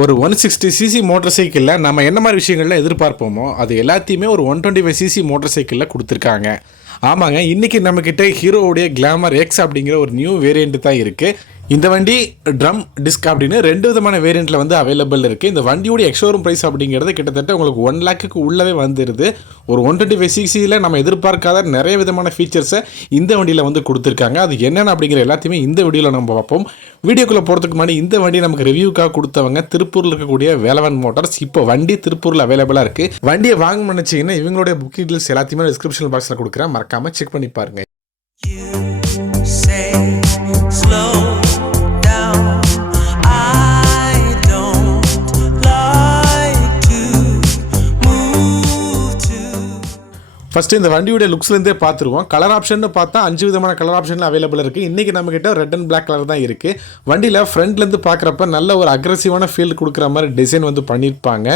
ஒரு 160cc motor சைக்கிளில் நம்ம என்ன மாதிரி விஷயங்கள்லாம் எதிர்பார்ப்போமோ அது எல்லாத்தையுமே ஒரு 125cc மோட்டார் சைக்கிளில் கொடுத்துருக்காங்க. ஆமாங்க, இன்றைக்கி நம்மக்கிட்ட ஹீரோவுடைய கிளாமர் எக்ஸ் அப்படிங்கிற ஒரு நியூ வேரியண்ட் தான் இருக்குது. இந்த வண்டி ட்ரம் டிஸ்க் அப்படின்னு 2 விதமான வேரியண்ட்டில் வந்து அவைலபிள் இருக்குது. இந்த வண்டியோடைய எக்ஸோரூம் ப்ரைஸ் அப்படிங்கிறது கிட்டத்தட்ட உங்களுக்கு 1 lakhக்கு உள்ளவே வந்துடுது. ஒரு 125cc நம்ம எதிர்பார்க்காத நிறைய விதமான ஃபீச்சர்ஸை இந்த வண்டியில் வந்து கொடுத்துருக்காங்க. அது என்னென்ன அப்படிங்கிற எல்லாத்தையுமே இந்த வீடியோவில் நம்ம பார்ப்போம். வீடியோக்குள்ளே போகிறதுக்கு முன்னாடி இந்த வண்டி நமக்கு ரிவ்யூக்காக கொடுத்தவங்க திருப்பூரில் இருக்கக்கூடிய வேலவன் மோட்டார்ஸ். இப்போ வண்டி திருப்பூரில் அவைலபிளாக இருக்குது. வண்டியை வாங்கணும்னு நினச்சிங்கன்னா இவங்களுடைய புக்கிங் டீல்ஸ் எல்லாத்தையுமே டிஸ்கிரிப்ஷன் பாக்ஸில் கொடுக்குறேன், மறக்காமல் செக் பண்ணி பாருங்கள். ஃபஸ்ட்டு இந்த வண்டியோட லுக்ஸ்லேருந்தே பார்த்துருவோம். கலர் ஆப்ஷன் பார்த்தா 5 விதமான கலர் ஆப்ஷனில் அவைலபிள் இருக்குது. இன்றைக்கி நம்மக்கிட்ட ரெட் அண்ட் பிளாக் கலர் தான் இருக்குது. வண்டியில் ஃப்ரண்ட்லேருந்து பார்க்குறப்ப நல்ல ஒரு அக்ரெசிவான ஃபீல் கொடுக்குற மாதிரி டிசைன் வந்து பண்ணியிருப்பாங்க.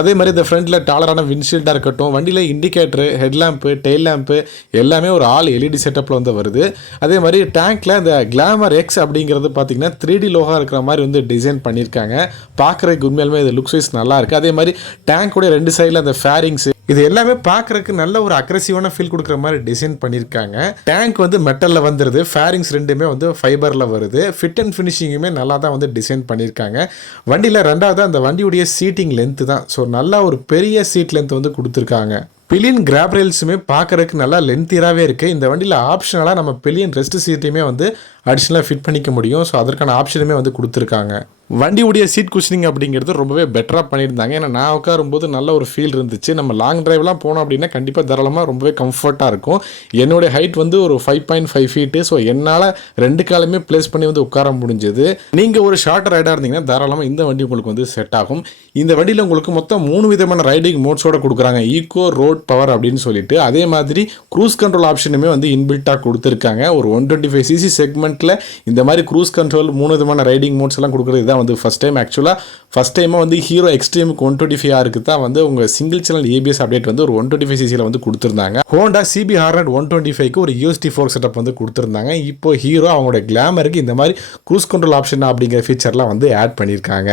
அதே மாதிரி இந்த ஃப்ரண்ட்டில் டாலரான விண்ட்ஷீல்டாக இருக்கட்டும், வண்டியில் இண்டிகேட்டரு, ஹெட்லாம்ப்பு, டெயில் லேம்ப்பு எல்லாமே ஒரு ஆல் எல்இடி செட்டப்பில் வந்து வருது. அதே மாதிரி டேங்க்கில் இந்த கிளாமர் எக்ஸ் அப்படிங்கிறது பார்த்திங்கன்னா 3D லோகா இருக்கிற மாதிரி வந்து டிசைன் பண்ணியிருக்காங்க. பார்க்குறதுக்கு உண்மையாலுமே இது லுக்ஸ் வைஸ் நல்லாயிருக்கு. அதே மாதிரி டேங்க்கோடைய 2 சைடில் அந்த ஃபேரிங்ஸு இது எல்லாமே பார்க்குறதுக்கு நல்ல ஒரு அக்ரெசிவான ஃபீல் கொடுக்குற மாதிரி டிசைன் பண்ணியிருக்காங்க. டேங்க் வந்து மெட்டலில் வந்துடுது, ஃபேரிங்ஸ் ரெண்டுமே வந்து ஃபைபரில் வருது. ஃபிட் அண்ட் ஃபினிஷிங்குமே நல்லா தான் வந்து டிசைன் பண்ணியிருக்காங்க. வண்டியில் ரெண்டாவது அந்த வண்டியுடைய சீட்டிங் லென்த்து தான். ஸோ நல்லா ஒரு பெரிய சீட் லென்த் வந்து கொடுத்துருக்காங்க. பில்லியன் கிராப் ரயில்ஸுமே பார்க்குறதுக்கு நல்லா லென்த்தியராகவே இருக்குது. இந்த வண்டியில் ஆப்ஷனலாக நம்ம பில்லியன் ரெஸ்ட் சீட்டையுமே வந்து அடிஷ்னலாக ஃபிட் பண்ணிக்க முடியும். ஸோ அதற்கான ஆப்ஷனுமே வந்து கொடுத்துருக்காங்க. வண்டியுடைய சீட் குஷனிங் அப்படிங்கிறது ரொம்பவே பெட்டராக பண்ணியிருந்தாங்க. ஏன்னா நான் உட்காரும்போது நல்ல ஒரு ஃபீல் இருந்துச்சு. நம்ம லாங் டிரைவ்லாம் போனோம் அப்படின்னா கண்டிப்பாக தாராளமாக ரொம்பவே கம்ஃபர்ட்டாக இருக்கும். என்னுடைய ஹைட் வந்து ஒரு 5.5 feet. ஸோ என்னால் 2 காலுமே ப்ளேஸ் பண்ணி வந்து உட்கார முடிஞ்சது. நீங்கள் ஒரு ஷார்ட் ரைடாக இருந்தீங்கன்னா தாராளமாக இந்த வண்டி உங்களுக்கு வந்து செட் ஆகும். இந்த வண்டியில் உங்களுக்கு மொத்தம் 3 விதமான ரைடிங் மோட்ஸோடு கொடுக்குறாங்க. ஈக்கோ, ரோட், பவர் அப்படின்னு சொல்லிட்டு. அதே மாதிரி க்ரூஸ் கண்ட்ரோல் ஆப்ஷனுமே வந்து இன்பில்ட்டாக கொடுத்துருக்காங்க. ஒரு 125cc செக்மெண்ட்டில் இந்த மாதிரி க்ரூஸ் கண்ட்ரோல் 3 விதமான ரைடிங் மோட்ஸ் எல்லாம் கொடுக்குறது தான் வந்து ஃபஸ்ட் டைம். ஆக்சுவலாக ஃபஸ்ட் டைமாக வந்து ஹீரோ எக்ஸ்ட்ரீமுக்கு 125 தான் வந்து உங்கள் சிங்கிள் சேனல் ஏபிஎஸ் அப்டேட் வந்து ஒரு 125cc வந்து கொடுத்துருந்தாங்க. ஹோண்டா சிபி ஹார்னட் 125க்கு ஒரு யூஎஸ்டி ஃபோர்க் செட்டப் வந்து கொடுத்துருந்தாங்க. இப்போ ஹீரோ அவங்களோட கிளாமருக்கு இந்த மாதிரி க்ரூஸ் கண்ட்ரோல் ஆப்ஷன் அப்படிங்கிற ஃபீச்சர்லாம் வந்து ஆட் பண்ணியிருக்காங்க.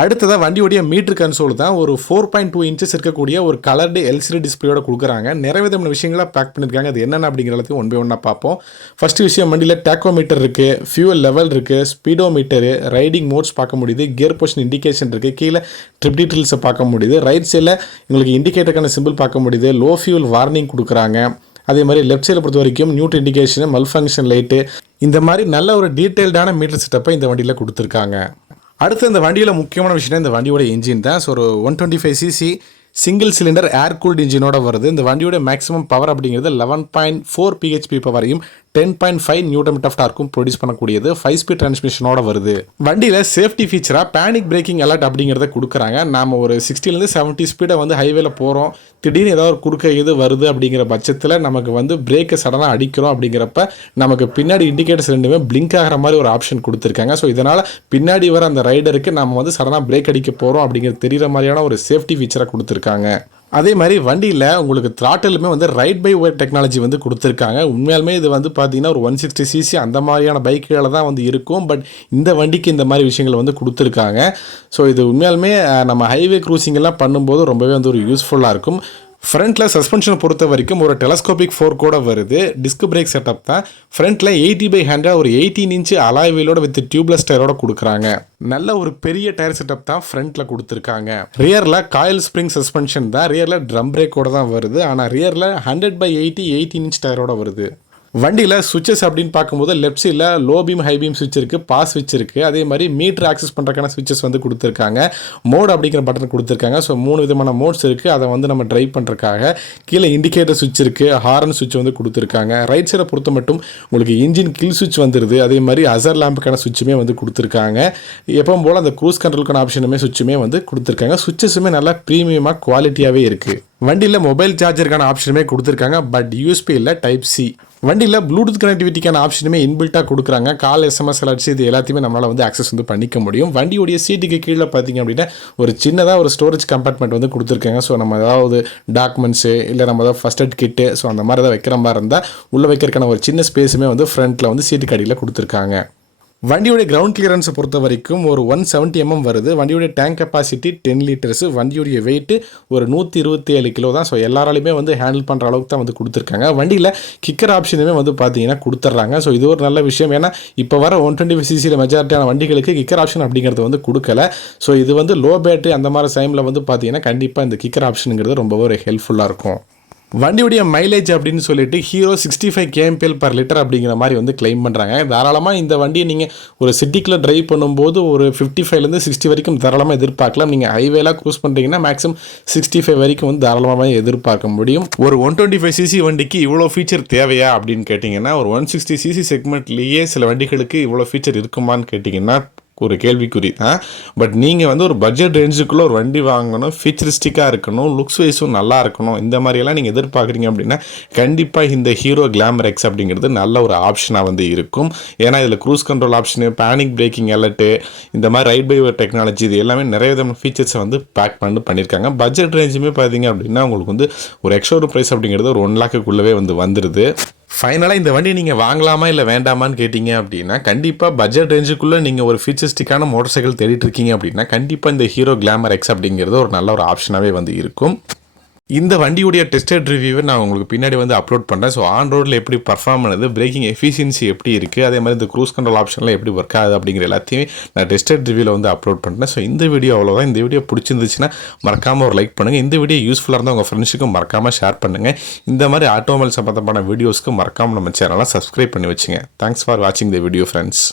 அடுத்ததாக வண்டியோடைய மீட்டர் கன்சோல் தான் ஒரு 4.2 inches இருக்கக்கூடிய ஒரு கலர்டு எல்சிடி டிஸ்பிளேயோட கொடுக்குறாங்க. நிறைய விதமான விஷயங்களாக பேக் பண்ணியிருக்காங்க. அது என்னென்ன அப்படிங்கிற எல்லாத்தையும் ஒன் பை ஒன்னாக பார்ப்போம். ஃபஸ்ட்டு விஷயம், வண்டியில் டேக்கோமீட்டர் இருக்குது, ஃபியூவல் லெவல் இருக்குது, ஸ்பீடோமீட்டரு, ரைடிங் மோட்ஸ் பார்க்க முடியுது, கியர் பொசிஷன் இண்டிகேஷன் இருக்குது, கீழே ட்ரிப் டீட்டெயில்ஸை பார்க்க முடியுது, ரைட் சைடில் உங்களுக்கு இண்டிகேட்டருக்கான சிம்பிள் பார்க்க முடியுது, லோ ஃபியூல் வார்னிங் கொடுக்குறாங்க. அதே மாதிரி லெஃப்ட் சைடில் பொறுத்த வரைக்கும் நியூட்ரல் இண்டிகேஷன், மல் ஃபங்க்ஷன் லைட்டு, இந்த மாதிரி நல்ல ஒரு டீட்டெயில்டான மீட்டர் செட்டப்பை இந்த வண்டியில் கொடுத்துருக்காங்க. அடுத்து இந்த வண்டியில் முக்கியமான விஷயம் இந்த வண்டியோட இன்ஜின் தான். ஸோ ஒரு 125cc சிங்கிள் சிலிண்டர் ஏர் கூல்டு இன்ஜினோட வருது. இந்த வண்டியோட மேக்ஸிமம் பவர் அப்படிங்கிறது 11.4 PHP பவரையும் 10.5 Nm ஆஃப் டார்க்கும் ப்ரொடியூஸ் பண்ணக்கூடியது. 5 ஸ்பீட் டிரான்ஸ்மிஷனோட வருது. வண்டியில் சேஃப்டி ஃபீச்சராக பேனிக் பிரேக்கிங் அலர்ட் அப்படிங்கிறத கொடுக்குறாங்க. நாம் ஒரு 60 to 70 ஸ்பீடை வந்து ஹைவேல போகிறோம், திடீர்னு ஏதாவது ஒரு குறுக்க இது வருது அப்படிங்கிற பட்சத்தில் நமக்கு வந்து பிரேக்கை சடனாக அடிக்கிறோம் அப்படிங்கிறப்ப நமக்கு பின்னாடி இண்டிகேட்டர்ஸ் ரெண்டுமே பிளிங்க் ஆகிற மாதிரி ஒரு ஆப்ஷன் கொடுத்துருக்காங்க. ஸோ இதனால் பின்னாடி வர அந்த ரைடருக்கு நம்ம வந்து சடனாக பிரேக் அடிக்க போகிறோம் அப்படிங்கிறது தெரிகிற மாதிரியான ஒரு சேஃப்டி ஃபீச்சரை கொடுத்துருக்காங்க. அதே மாதிரி வண்டியில் உங்களுக்கு த்ராட்டிலுமே வந்து ரைட் பை ஒயர் டெக்னாலஜி வந்து கொடுத்துருக்காங்க. உண்மையாலுமே இது வந்து பார்த்தீங்கன்னா ஒரு 160cc அந்த மாதிரியான பைக்குகளை தான் வந்து இருக்கும். பட் இந்த வண்டிக்கு இந்த மாதிரி விஷயங்கள் வந்து கொடுத்துருக்காங்க. ஸோ இது உண்மையாலுமே நம்ம ஹைவே க்ரூசிங்கெல்லாம் பண்ணும்போது ரொம்பவே வந்து ஒரு யூஸ்ஃபுல்லாக இருக்கும். ஃப்ரண்ட்டில் சஸ்பென்ஷனை பொறுத்த வரைக்கும் ஒரு டெலஸ்கோபிக் ஃபோர்க்கோட வருது. டிஸ்க் பிரேக் செட்டப் தான். ஃப்ரண்ட்டில் 80/100 ஒரு 18 inch அலாய் வீலோட வித் டியூப்லெஸ் டயரோட கொடுக்குறாங்க. நல்ல ஒரு பெரிய டயர் செட்டப் தான் ஃப்ரண்ட்டில் கொடுத்துருக்காங்க. ரியரில் காயில் ஸ்ப்ரிங் சஸ்பென்ஷன் தான். ரியரில் ட்ரம் பிரேக்கோட தான் வருது. ஆனால் ரியரில் 100/80 18 inch டயரோட வருது. வண்டியில் சுவிச்சஸ் அப்படின்னு பார்க்கும்போது லெஃப்ட் சைடில் லோ பீம் ஹை பீம் சுவிட்ச் இருக்குது, பாஸ் சுவிட்ச் இருக்குது. அதே மாதிரி மீட்டர் ஆக்சஸ் பண்ணுறக்கான சுவிச்சஸ் வந்து கொடுத்துருக்காங்க. மோட் அப்படிங்கிற பட்டன் கொடுத்துருக்காங்க. ஸோ 3 விதமான மோட்ஸ் இருக்குது. அதை வந்து நம்ம ட்ரைவ் பண்ணுறதுக்காக கீழே இண்டிகேட்டர் சுவிட்ச் இருக்குது, ஹாரன் சுவிட்ச் வந்து கொடுத்துருக்காங்க. ரைட் சைடை பொறுத்த மட்டும் உங்களுக்கு இன்ஜின் கில் சுவிட்ச் வந்துடுது. அதே மாதிரி அசர் லேம்புக்கான சுவிட்சுமே வந்து கொடுத்துருக்காங்க. எப்பவும் போல் அந்த க்ரூஸ் கண்ட்ரோலுக்கான ஆப்ஷனுமே சுவிட்சுமே வந்து கொடுத்துருக்காங்க. சுவிச்சஸுமே நல்லா ப்ரீமியமாக குவாலிட்டியாகவே இருக்குது. வண்டியில் மொபைல் சார்ஜருக்கான ஆப்ஷனுமே கொடுத்துருக்காங்க. பட் யூஎஸ்பி இல்லை, டைப் சி. வண்டியில் ப்ளூடூத் கனெக்டிவிட்டிக்கான ஆப்ஷனுமே இன்பில்ட்டாக கொடுக்குறாங்க. கால், எஸ்எம்எஸ், அலர்ட்ஸ் இது எல்லாத்தையுமே நம்மளால் வந்து ஆக்சஸ் வந்து பண்ணிக்க முடியும். வண்டியுடைய சீட்டுக்கு கீழே பார்த்தீங்க அப்படின்னா ஒரு சின்னதாக ஒரு ஸ்டோரேஜ் கம்பார்ட்மெண்ட் வந்து கொடுத்துருக்காங்க. ஸோ நம்ம ஏதாவது டாக்குமெண்ட்ஸு இல்லை நம்ம ஏதாவது ஃபஸ்ட் எய்ட் கிட்டு ஸோ அந்த மாதிரி தான் வைக்கிற மாதிரி இருந்தால் உள்ளே வைக்கிறதுக்கான ஒரு சின்ன ஸ்பேஸுமே வந்து ஃப்ரண்ட்டில் வந்து சீட்டுக்கு அடியில் கொடுத்துருக்காங்க. வண்டியோடைய கிரவுண்ட் கிளியரன்ஸை பொறுத்த வரைக்கும் ஒரு 170 mm வருது. வண்டியோடைய டேங்க் கெப்பாசிட்டி 10 லிட்டர்ஸ். வண்டியோடைய வெயிட் ஒரு 127 கிலோ தான். ஸோ எல்லாராலையுமே வந்து ஹேண்டில் பண்ணுற அளவுக்கு தான் வந்து கொடுத்துருக்காங்க. வண்டியில் கிக்கர் ஆப்ஷனுமே வந்து பார்த்தீங்கன்னா கொடுத்துட்றாங்க. ஸோ இது ஒரு நல்ல விஷயம். ஏன்னா இப்போ வர 125cc மெஜாரிட்டியான வண்டிகளுக்கு கிக்கர் ஆப்ஷன் அப்படிங்கிறது வந்து கொடுக்கல. ஸோ இது வந்து லோ பேட்டரி அந்த மாதிரி டைமில் வந்து பார்த்தீங்கன்னா கண்டிப்பாக இந்த கிக்கர் ஆப்ஷனுங்கிறது ரொம்பவே ஒரு ஹெல்ப்ஃபுல்லாக இருக்கும். வண்டியுடைய மைலேஜ் அப்படின்னு சொல்லிட்டு ஹீரோ 65 kmpl/L அப்படிங்கிற மாதிரி வந்து கிளைம் பண்ணுறாங்க. தாராளமாக இந்த வண்டியை நீங்கள் ஒரு சிட்டிக்குள்ளே ட்ரைவ் பண்ணும்போது ஒரு 55லேருந்து 60 வரைக்கும் தாராளமாக எதிர்பார்க்கலாம். நீங்கள் ஹைவேலாம் க்ரூஸ் பண்ணுறீங்கன்னா மேக்ஸிமம் 65 வரைக்கும் வந்து தாராளமாக எதிர்பார்க்க முடியும். ஒரு 125cc வண்டிக்கு இவ்வளோ ஃபீச்சர் தேவையா அப்படின்னு கேட்டிங்கன்னா, ஒரு 160cc செக்மெண்ட்லேயே சில வண்டிகளுக்கு இவ்வளோ ஃபீச்சர் இருக்குமான்னு கேட்டிங்கன்னா ஒரு கேள்விக்குறி தான். பட் நீங்கள் வந்து ஒரு பட்ஜெட் ரேஞ்சுக்குள்ளே ஒரு வண்டி வாங்கணும், ஃபீச்சரிஸ்டிக்காக இருக்கணும், லுக்ஸ் வைஸும் நல்லா இருக்கணும், இந்த மாதிரியெல்லாம் நீங்கள் எதிர்பார்க்குறீங்க அப்படின்னா கண்டிப்பாக இந்த ஹீரோ கிளாமர் எக்ஸ் அப்படிங்கிறது நல்ல ஒரு ஆப்ஷனாக வந்து இருக்கும். ஏன்னா இதில் cruise control option, panic braking alert, இந்த மாதிரி ரைட் பை ஒயர் டெக்னாலஜி, இது எல்லாமே நிறைய விதமான ஃபீச்சர்ஸை வந்து பேக் பண்ணியிருக்காங்க. பட்ஜெட் ரேஞ்சுமே பார்த்தீங்க அப்படின்னா உங்களுக்கு வந்து ஒரு எக்ஸ்ஷோரூம் ப்ரைஸ் அப்படிங்கிறது ஒரு 1 lakhக்குள்ளவே வந்து வந்துடுது. ஃபைனலாக இந்த வண்டி நீங்கள் வாங்கலாமா இல்லை வேண்டாமான்னு கேட்டிங்க அப்படின்னா, கண்டிப்பாக பட்ஜெட் ரேஞ்சுக்குள்ளே நீங்கள் ஒரு ஃபீச்சரிஸ்டிக்கான மோட்டர் சைக்கிள் தேடிட்டு இருக்கீங்க அப்படின்னா கண்டிப்பாக இந்த ஹீரோ கிளாமர் எக்ஸ் அப்படிங்கிறது ஒரு நல்ல ஒரு ஆப்ஷனாகவே வந்து இருக்கும். இந்த வண்டியுடைய டெஸ்டட் ரிவ்யூவை நான் உங்களுக்கு பின்னாடி வந்து அப்லோட் பண்ணுறேன். ஸோ ஆன் ரோடில் எப்படி பர்ஃபார்ம் பண்ணுது, பிரேக்கிங் எஃபிஷியன்சி எப்படி இருக்குது, அதே மாதிரி இந்த க்ரூஸ் கண்ட்ரோல் ஆப்ஷனில் எப்படி ஒர்க் ஆகுது அப்படிங்கிற எல்லாத்தையுமே நான் டெஸ்டட் ரிவ்யூவில் வந்து அப்லோட் பண்ணுறேன். ஸோ இந்த வீடியோ அவ்வளோதான். இந்த வீடியோ பிடிச்சிருந்துச்சுன்னா மறக்காமல் ஒரு லைக் பண்ணுங்கள். இந்த வீடியோ யூஸ்ஃபுல்லாக இருந்தால் உங்கள் ஃப்ரெண்ட்ஸுக்கும் மறக்காமல் ஷேர் பண்ணுங்கள். இந்த மாதிரி ஆட்டோமொபைல் சம்மந்தமான வீடியோஸ்க்கு மறக்காமல் நம்ம சேனலை சப்ஸ்கிரைப் பண்ணி வச்சுங்க. தேங்க்ஸ் ஃபார் வாட்சிங் த வீடியோ ஃப்ரெண்ட்ஸ்.